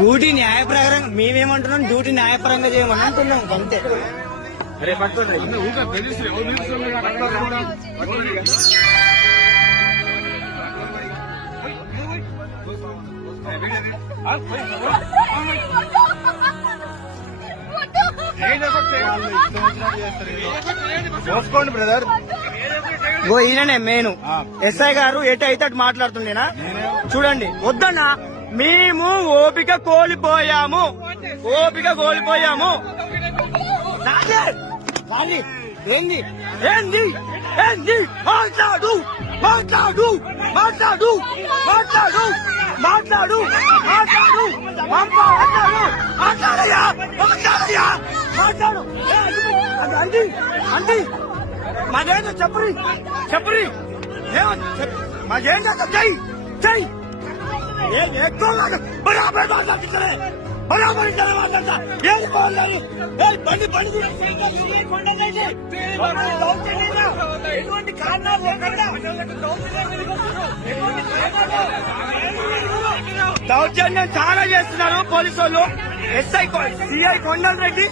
Duty న్యాయప్రకారం మేమేమంటున్నాం, duty న్యాయపరంగా చేయమని అంటున్నాం అంతే. చూసుకోండి బ్రదర్. ఈయననే మెయిన్ ఎస్ఐ గారు ఎటు అయితే అటు మాట్లాడుతుండేనా చూడండి. వద్దన్నా, మేము ఓపిక కోల్పోయాము. ఏంది ఏంది ఏంది మాట్లాడు మాట్లాడు మాట్లాడు మాట్లాడు మాట్లాడు మాట్లాడు మాట్లాడయ్యా మాట్లాడయ్యా మాట్లాడు. అండి అండి మాదేంటో చెప్పురి చెప్పురి మాదేంటో చెయ్యి చెయ్యి. ఎక్కువ బరాబర్ మాట్లాడుతున్నారే, బరాబర్ ఇద్దరు మాట్లాడతా. ఏది బాగున్నారు బండి బండి ఎటువంటి కారణాలు లేకుండా దౌర్జన్యం చాలా చేస్తున్నారు పోలీసు వాళ్ళు. CI Kondal Reddy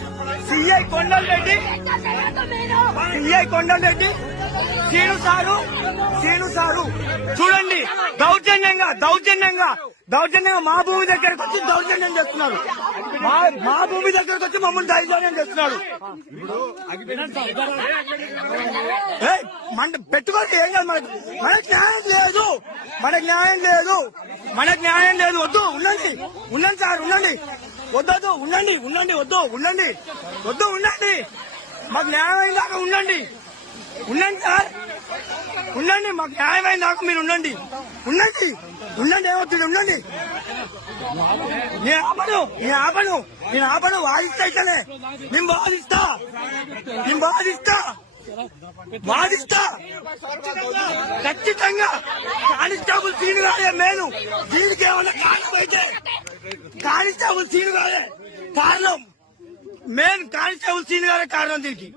scene sir చూడండి. దౌర్జన్యంగా మా భూమి దగ్గరకు వచ్చి దౌర్జన్యం చేస్తున్నారు. మా భూమి దగ్గరకు వచ్చి మమ్మల్ని దౌర్జన్యం చేస్తున్నాడు. పెట్టుకోండి, ఏం కాదు. మనకు న్యాయం లేదు. వద్దు ఉండండి సార్, ఉండండి. వద్దు ఉండండి. మాకు న్యాయమైన దాకా ఉండండి సార్, ఉండండి. మాకు న్యాయమైన దాకా మీరు ఉండండి. ఏమవుతుంది ఉండండి. నేను ఆపను వాదిస్తానే. నేను వాదిస్తా ఖచ్చితంగా. కానిస్టేబుల్ సీను కాదే మేలు. దీనికి ఏమన్నా కారణం అయితే కానిస్టేబుల్ సీను కాదే కారణం. మెయిన్ కానిస్టేబుల్ సీన్ గారే కారణం దీనికి.